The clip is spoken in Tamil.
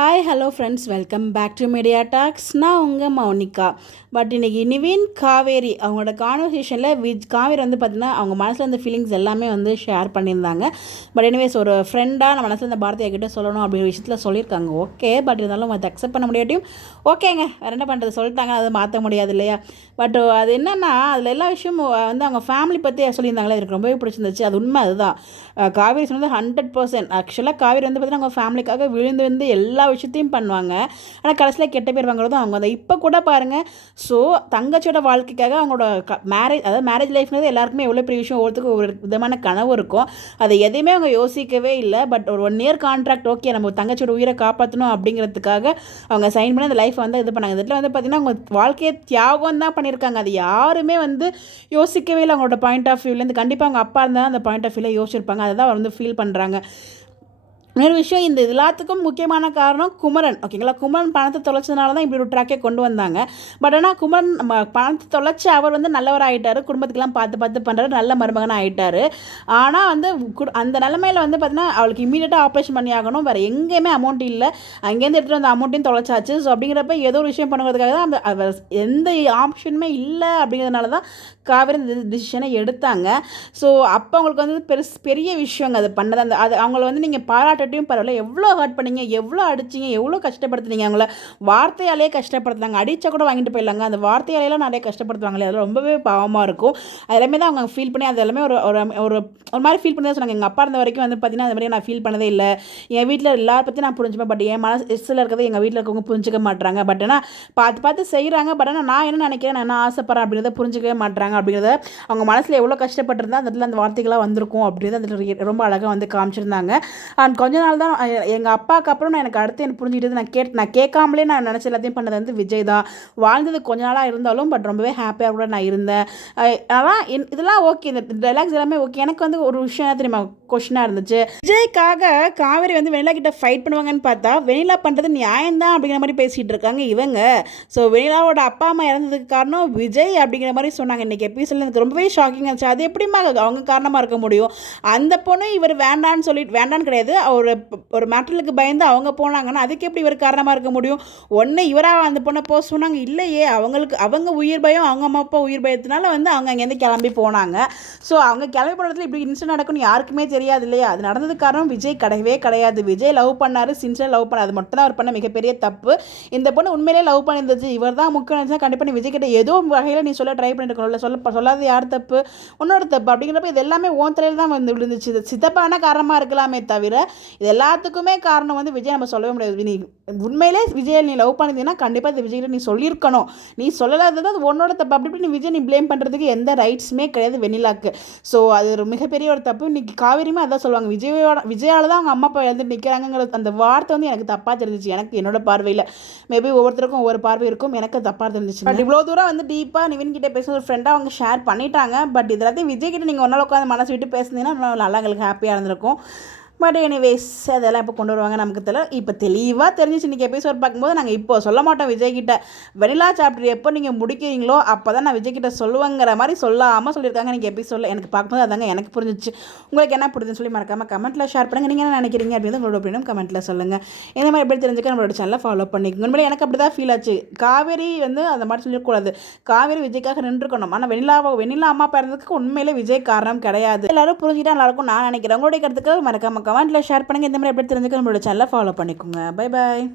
Hi hello friends, welcome back to media talks. நான் உங்கள் மௌனிகா. பட் இன்றைக்கி நிவின் காவேரி அவங்களோட கான்வர்சேஷனில் காவேரி வந்து பார்த்திங்கன்னா அவங்க மனசில் இருந்த ஃபீலிங்ஸ் எல்லாமே வந்து ஷேர் பண்ணியிருந்தாங்க. பட் எனிவேஸ் ஒரு ஃப்ரெண்டாக நம்ம மனசில் இருந்த பாரதியை கிட்டே சொல்லணும் அப்படிங்கிற விஷயத்தில் சொல்லியிருக்காங்க. ஓகே, பட் இருந்தாலும் அதை அக்செப்ட் பண்ண முடியாட்டியும் ஓகேங்க, வேறு என்ன பண்ணுறது, சொல்லிட்டாங்க, அதை மாற்ற முடியாது இல்லையா. பட் அது என்னென்னா அதில் எல்லா விஷயமும் வந்து அவங்க ஃபேமிலி பற்றி சொல்லியிருந்தாங்களே, எனக்கு ரொம்பவே பிடிச்சிருந்துச்சு. அது உண்மை, அதுதான் காவேரி சொன்னது 100%. ஆக்சுவலாக காவேரி வந்து பார்த்திங்கன்னா அவங்க ஃபேமிலிக்காக விழுந்து வந்து எல்லா விஷயத்தையும் பண்ணுவாங்க. ஆனால் கடைசியில் கெட்ட பேர் வாங்குறதும் அவங்க தான். இப்போ கூட பாருங்கள், ஸோ தங்கச்சியோட வாழ்க்கைக்காக அவங்களோட மேரேஜ் லைஃப்ங்கிறது எல்லாருக்குமே எவ்வளோ பெரிய விஷயம், ஒவ்வொருத்துக்கும் ஒரு விதமான கனவு இருக்கும். அதை எதையுமே அவங்க யோசிக்கவே இல்லை. பட் ஒரு 1 இயர் கான்ட்ராக்ட், ஓகே நம்ம தங்கச்சியோட உயிரை காப்பாற்றணும் அப்படிங்கிறதுக்காக அவங்க சைன் பண்ணி அந்த லைஃப் வந்து இது பண்ணாங்க. இதில் வந்து பார்த்திங்கன்னா அவங்க வாழ்க்கையை தியாகம் தான் பண்ணியிருக்காங்க. அது யாருமே வந்து யோசிக்கவே இல்லை. அவங்களோட பாயிண்ட் ஆஃப் வியூலேருந்து கண்டிப்பாக அவங்க அப்பா இருந்தால் அந்த பாயிண்ட் ஆஃப் வியூவில் யோசிச்சிருப்பாங்க. அதை தான் வந்து ஃபீல் பண்ணுறாங்க. இன்னொரு விஷயம், இந்த எல்லாத்துக்கும் முக்கியமான காரணம் குமரன். ஓகேங்களா, குமரன் பணத்தை தொலைச்சதுனால தான் இப்படி ஒரு ட்ராக்கே கொண்டு வந்தாங்க. பட் ஆனால் குமரன் பணத்தை தொலைச்சி அவர் வந்து நல்லவர் ஆகிட்டார், குடும்பத்துக்கெல்லாம் பார்த்து பண்ணுறாரு, நல்ல மருமகனாக ஆகிட்டார். ஆனால் வந்து அந்த நிலமையில் வந்து பார்த்திங்கன்னா அவளுக்கு இமீடியட்டாக ஆப்ரேஷன் பண்ணி ஆகணும், வேறு எங்கேயுமே அமௌண்ட் இல்லை, அங்கேருந்து எடுத்துகிட்டு வந்த அமௌண்ட்டையும் தொலைச்சாச்சு. ஸோ அப்படிங்கிறப்ப ஏதோ ஒரு விஷயம் பண்ணுறதுக்காக தான் அந்த எந்த ஆப்ஷனுமே இல்லை. அப்படிங்கிறதுனால தான் காவேரி இந்த டிசிஷனை எடுத்தாங்க. ஸோ அப்போ அவங்களுக்கு வந்து பெரிய விஷயங்க அது பண்ணது. அது அவங்கள வந்து நீங்கள் பாராட்டட்டையும் பரவாயில்ல, எவ்வளோ ஹர்ட் பண்ணீங்க, எவ்வளோ அடிச்சிங்க, எவ்வளோ கஷ்டப்படுத்துனீங்க, அவங்கள வார்த்தையாலே கஷ்டப்படுத்துனாங்க. அடித்தா கூட வாங்கிட்டு போயிடலாங்க, அந்த வார்த்தையாலேலாம் நிறைய கஷ்டப்படுத்துவாங்களே, அதெல்லாம் ரொம்பவே பாவமாக இருக்கும். அது எல்லாமே தான் அவங்க ஃபீல் பண்ணி, அது எல்லாமே ஒரு ஒரு ஒரு மாதிரி ஃபீல் பண்ணி தான் சொன்னாங்க. எங்கள் அப்பா இருந்த வரைக்கும் வந்து பார்த்திங்கன்னா அது மாதிரி நான் ஃபீல் பண்ணதே இல்லை. என் வீட்டில் எல்லாரை பற்றி நான் புரிஞ்சுப்பேன், பட் என் மனசில் இருக்கிறது எங்கள் வீட்டில் இருக்கவங்க புரிஞ்சிக்க மாட்டாங்க. பட் ஆனால் பார்த்து செய்கிறாங்க. பட் ஆனால் நான் என்ன நினைக்கிறேன், நான் என்ன ஆசைப்படுறேன் அப்படிங்கிறத புரிஞ்சிக்கவே மாட்டாங்க. அப்படிங்கிறத அவங்க மனசில் எவ்வளோ கஷ்டப்பட்டிருந்தா அந்த இடத்துல அந்த வார்த்தைகளாக வந்திருக்கும் அப்படிங்கிறது அதில் ரொம்ப அழகாக வந்து காமிச்சிருந்தாங்க. அண்ட் கொஞ்ச நாள் தான் எங்கள் அப்பாவுக்கு அப்புறம் நான் எனக்கு அடுத்து எனக்கு புரிஞ்சுக்கிட்டது, நான் கேட்காமலே நான் நினச்ச எல்லாத்தையும் பண்ணது வந்து விஜய் தான். வாழ்ந்தது கொஞ்ச நாளாக இருந்தாலும் பட் ரொம்பவே ஹாப்பியாக கூட நான் இருந்தேன். ஆனால் இதெல்லாம் ஓகே, இந்த டைலாக்ஸ் எல்லாமே ஓகே. எனக்கு வந்து ஒரு விஷயம் என்ன தெரியுமா கொஷனாக இருந்துச்சு, விஜய்க்காக காவேரி வந்து வெனிலா கிட்ட ஃபைட் பண்ணுவாங்கன்னு பார்த்தா வெனிலா பண்ணுறது நியாயம்தான் அப்படிங்கிற மாதிரி பேசிகிட்டு இருக்காங்க இவங்க. ஸோ வெனிலாவோட அப்பா அம்மா இறந்ததுக்கு காரணம் விஜய் அப்படிங்கிற மாதிரி சொன்னாங்க இன்றைக்கி எபிசோடில். எனக்கு ரொம்பவே ஷாக்கிங்காக இருந்துச்சு. அது எப்படிமா அவங்க காரணமாக இருக்க முடியும்? அந்த பொண்ணு இவர் வேண்டான்னு சொல்லிட்டு, வேண்டான்னு கிடையாது, ஒரு மேட்டலுக்கு பயந்து அவங்க போனாங்கன்னா அதுக்கு எப்படி இவர் காரணமாக இருக்க முடியும்? ஒன்று இவராக அந்த பொண்ணை போக சொன்னாங்க, இல்லையே அவங்க உயிர் பயம், அவங்க அம்மா அப்பா உயிர் பயத்தினால வந்து அவங்க அங்கேருந்து கிளம்பி போனாங்க. ஸோ அவங்க கிளம்பி போனதுல இப்படி இன்சிடென்ட் நடக்கும்னு யாருக்குமே தெரியாது இல்லையா. அது நடந்ததுக்கு காரணம் விஜய் கிடையவே கிடையாது. விஜய் லவ் பண்ணார், சின்சியராக லவ் பண்ணார், அது மட்டும் தான் அவர் பண்ண மிகப்பெரிய தப்பு. இந்த பொண்ணு உண்மையிலே லவ் பண்ணியிருந்துச்சு, இவர் தான் முக்கியம் நினச்சா கண்டிப்பாக நீ விஜய் கிட்ட ஏதோ வகையில் நீ சொல்ல ட்ரை பண்ணிருக்கணும்ல, சொல்லாத யார் தப்பு, உன்னோட தப்பு. அப்படிங்கிறப்ப இது எல்லாமே ஓன் தலையில் தான் வந்து விழுந்துச்சு. இது சித்தப்பான காரணமாக இருக்கலாமே தவிர இது எல்லாத்துக்குமே காரணம் வந்து விஜய் நம்ம சொல்லவே முடியாது. நீ உண்மையிலே விஜய் நீ லவ் பண்ணியிருந்தீங்கன்னா கண்டிப்பாக இந்த விஜய்கிட்ட நீ சொல்லியிருக்கணும். நீ சொல்லலாதது அது உன்னோட தப்பு. அப்படி நீ விஜய் நீ ப்ளேம் பண்ணுறதுக்கு எந்த ரைட்ஸுமே கிடையாது வெண்ணிலாக்கு. ஸோ அது ஒரு மிகப்பெரிய ஒரு தப்பு. இன்றைக்கி காவேரியுமே அதான் சொல்லுவாங்க, விஜயால் தான் அவங்க அம்மா அப்பா எழுந்து நிற்கிறாங்கிற அந்த வார்த்தை வந்து எனக்கு தப்பாக தெரிஞ்சிச்சு. எனக்கு என்னோட பார்வையில் மேபி ஒவ்வொருத்தருக்கும் ஒவ்வொரு பார்வை இருக்கும், எனக்கு தப்பாக தெரிஞ்சிச்சு. பட் இவ்வளோ தூரம் வந்து டீப்பாக நிவின் கிட்டே பேச ஒரு ஃப்ரெண்டாக அவங்க ஷேர் பண்ணிட்டாங்க. பட் இதெல்லாத்தையும் விஜய் கிட்ட நீங்கள் ஒரு நாள் உட்காந்து மனசு விட்டு பேசுனீங்கன்னா நல்லா எங்களுக்கு ஹாப்பியாக இருந்திருக்கும். பட் எனிவேஸ் அதெல்லாம் இப்போ கொண்டு வருவாங்க நமக்கு தெரியல. இப்போ தெளிவாக தெரிஞ்சிச்சு இன்றைக்கி எபிசோட் பார்க்கும்போது. நாங்கள் இப்போ சொல்ல மாட்டோம் விஜய்கிட்ட, வெனிலா சாப்டர் எப்போ நீங்கள் முடிக்கிறீங்களோ அப்போ தான் நான் விஜய்கிட்ட சொல்லுவேங்கிற மாதிரி சொல்லாமல் சொல்லியிருக்காங்க இன்றைக்கி எபிசோடில். எனக்கு பார்க்கும்போது அதாங்க எனக்கு புரிஞ்சிச்சு. உங்களுக்கு என்ன புரிஞ்சுன்னு சொல்லி மறக்காமல் கமெண்ட்டில் ஷேர் பண்ணுங்கள். நீங்கள் என்ன நினைக்கிறீங்க அப்படின்னு உங்களோட ஒப்பீனியன் கமெண்ட்டில் சொல்லுங்கள். இந்த மாதிரி எப்படி தெரிஞ்சுக்க நம்மளோட சேனலை ஃபாலோ பண்ணிக்கோங்க. உண்மையிலே எனக்கு அப்படி தான் ஃபீல் ஆச்சு. காவேரி வந்து அந்த மாதிரி சொல்லிடக்கூடாது, காவேரி விஜய்க்காக நின்றுக்கணும். ஆனால் வெனிலா அம்மா பிறந்ததுக்கு உண்மையிலே விஜய் காரணம் கிடையாது. எல்லாரும் புரிஞ்சுக்கிட்டா நல்லாயிருக்கும் நான் நினைக்கிறேன். உங்களுடைய கருத்துக்கள் மறக்காமல் கமெண்ட்டில் ஷேர் பண்ணுங்கள். இந்த மாதிரி எப்படி தெரிஞ்சுக்க நம்மளோட சேனலை ஃபாலோ பண்ணிக்கோங்க. Bye bye.